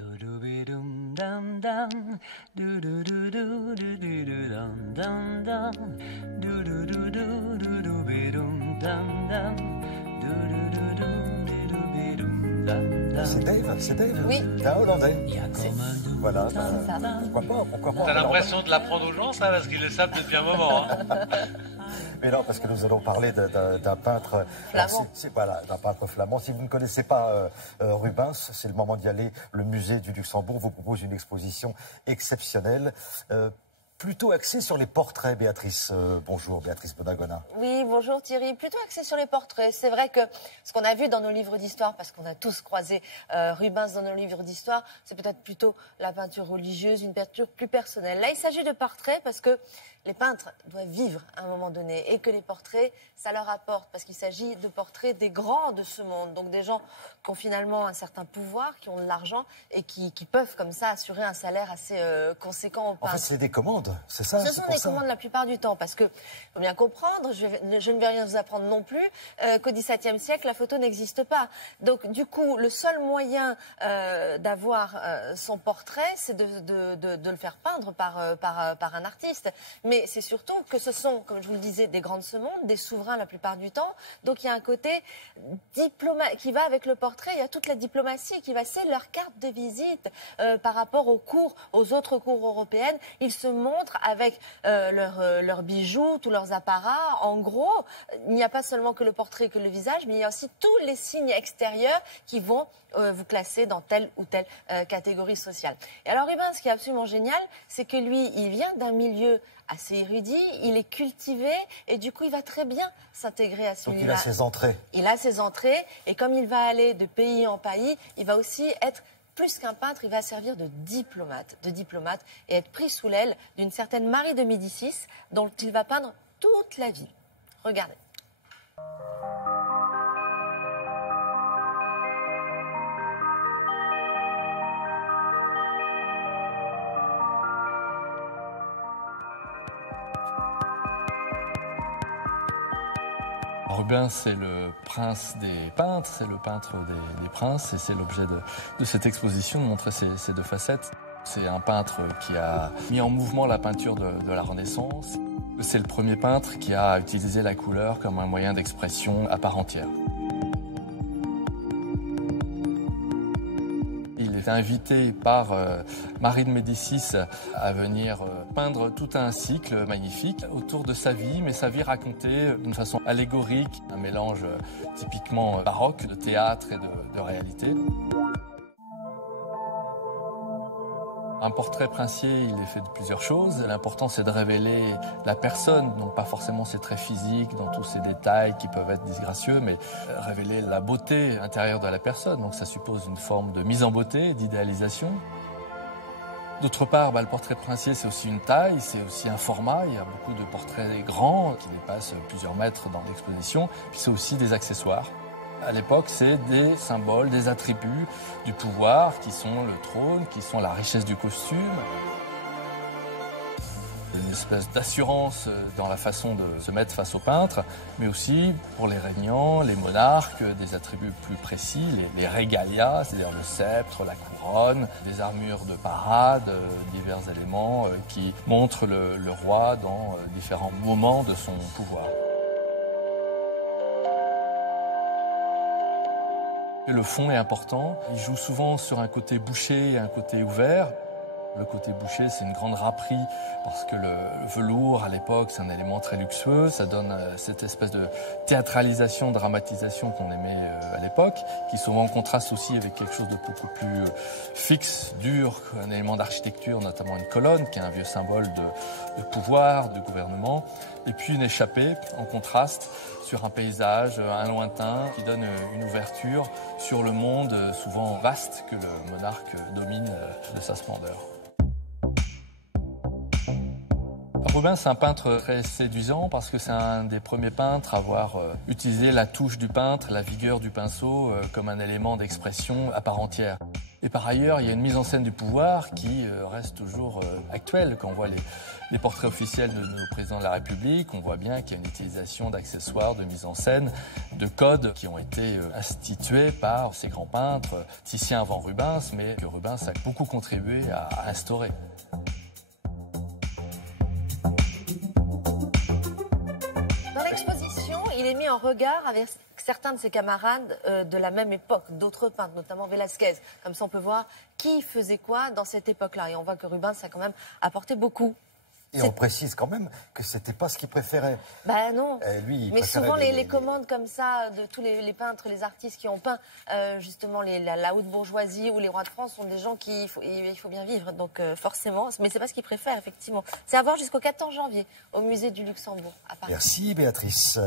Do-do-be-dum dum dum, do-do-do-do-do-do-dum dum dum, do-do-do-do-do-do-be-dum dum dum, do-do-do-do-do-do-be-dum dum dum. C'est Dave? Oui. C'est un Hollandais. C'est Voilà. ça. Pourquoi pas? T'as l'impression de l'apprendre aux gens, ça, parce qu'ils le savent depuis un moment. Hein. Mais non, parce que nous allons parler d'un peintre flamand. Voilà, d'un peintre flamand. Si vous ne connaissez pas Rubens, c'est le moment d'y aller. Le musée du Luxembourg vous propose une exposition exceptionnelle. Plutôt axée sur les portraits, Béatrice. Bonjour, Béatrice Bonagona. Oui, bonjour Thierry. Plutôt axé sur les portraits. C'est vrai que ce qu'on a vu dans nos livres d'histoire, parce qu'on a tous croisé Rubens dans nos livres d'histoire, c'est peut-être plutôt la peinture religieuse, une peinture plus personnelle. Là, il s'agit de portraits parce que les peintres doivent vivre à un moment donné et que les portraits, ça leur apporte parce qu'il s'agit de portraits des grands de ce monde. Donc des gens qui ont finalement un certain pouvoir, qui ont de l'argent et qui peuvent comme ça assurer un salaire assez conséquent aux peintres. En fait, c'est des commandes, c'est ça? Ce sont des commandes la plupart du temps, parce que, faut bien comprendre, je ne vais rien vous apprendre non plus, qu'au XVIIe siècle, la photo n'existe pas. Donc, du coup, le seul moyen d'avoir son portrait, c'est de le faire peindre par un artiste. Mais c'est surtout que ce sont, comme je vous le disais, des grands de ce monde, des souverains la plupart du temps. Donc, il y a un côté qui va avec le portrait. Il y a toute la diplomatie qui va, c'est leur carte de visite par rapport aux autres cours européennes. Ils se montrent avec leurs bijoux, tous leurs apparats. En gros, il n'y a pas seulement que le portrait, que le visage, mais il y a aussi tous les signes extérieurs qui vont vous classer dans telle ou telle catégorie sociale. Et alors Rubens, ce qui est absolument génial, c'est que lui, il vient d'un milieu assez érudit, il est cultivé et du coup, il va très bien s'intégrer à ce milieu. Donc il a ses entrées. Il a ses entrées et comme il va aller de pays en pays, il va aussi être plus qu'un peintre, il va servir de diplomate et être pris sous l'aile d'une certaine Marie de Médicis dont il va peindre toute la vie. Regardez. Rubens, c'est le prince des peintres, c'est le peintre des princes, et c'est l'objet de cette exposition, de montrer ces deux facettes. C'est un peintre qui a mis en mouvement la peinture de la Renaissance. C'est le premier peintre qui a utilisé la couleur comme un moyen d'expression à part entière. Il est invité par Marie de Médicis à venir peindre tout un cycle magnifique autour de sa vie, mais sa vie racontée d'une façon allégorique, un mélange typiquement baroque de théâtre et de réalité. Un portrait princier, il est fait de plusieurs choses. L'important, c'est de révéler la personne, donc pas forcément ses traits physiques, dans tous ces détails qui peuvent être disgracieux, mais révéler la beauté intérieure de la personne. Donc ça suppose une forme de mise en beauté, d'idéalisation. D'autre part, le portrait princier, c'est aussi une taille, c'est aussi un format. Il y a beaucoup de portraits grands qui dépassent plusieurs mètres dans l'exposition. Puis c'est aussi des accessoires. À l'époque, c'est des symboles, des attributs du pouvoir qui sont le trône, qui sont la richesse du costume. Une espèce d'assurance dans la façon de se mettre face au peintre, mais aussi pour les régnants, les monarques, des attributs plus précis, les regalia, c'est-à-dire le sceptre, la couronne, des armures de parade, divers éléments qui montrent le roi dans différents moments de son pouvoir. Le fond est important. Il joue souvent sur un côté bouché et un côté ouvert. Le côté bouché, c'est une grande draperie parce que le velours, à l'époque, c'est un élément très luxueux. Ça donne cette espèce de théâtralisation, dramatisation qu'on aimait à l'époque, qui souvent contraste aussi avec quelque chose de beaucoup plus fixe, dur, un élément d'architecture, notamment une colonne, qui est un vieux symbole de pouvoir, de gouvernement. Et puis une échappée, en contraste, sur un paysage, un lointain, qui donne une ouverture sur le monde souvent vaste que le monarque domine de sa splendeur. Rubens, c'est un peintre très séduisant parce que c'est un des premiers peintres à avoir utilisé la touche du peintre, la vigueur du pinceau comme un élément d'expression à part entière. Et par ailleurs, il y a une mise en scène du pouvoir qui reste toujours actuelle. Quand on voit les portraits officiels de nos présidents de la République, on voit bien qu'il y a une utilisation d'accessoires, de mise en scène, de codes qui ont été institués par ces grands peintres, Titien avant Rubens, mais que Rubens a beaucoup contribué à instaurer. Dans l'exposition, il est mis en regard avec certains de ses camarades de la même époque, d'autres peintres, notamment Velázquez. Comme ça, on peut voir qui faisait quoi dans cette époque-là. Et on voit que Rubens a quand même apporté beaucoup. Et on précise quand même que c'était pas ce qu'il préférait. Ben non. Lui, il mais préférait souvent, les commandes comme ça de tous les peintres, les artistes qui ont peint justement la haute bourgeoisie ou les rois de France sont des gens il faut bien vivre. Donc forcément, mais c'est pas ce qu'ils préfèrent, effectivement. C'est à voir jusqu'au 14 janvier au musée du Luxembourg à Paris. Merci Béatrice.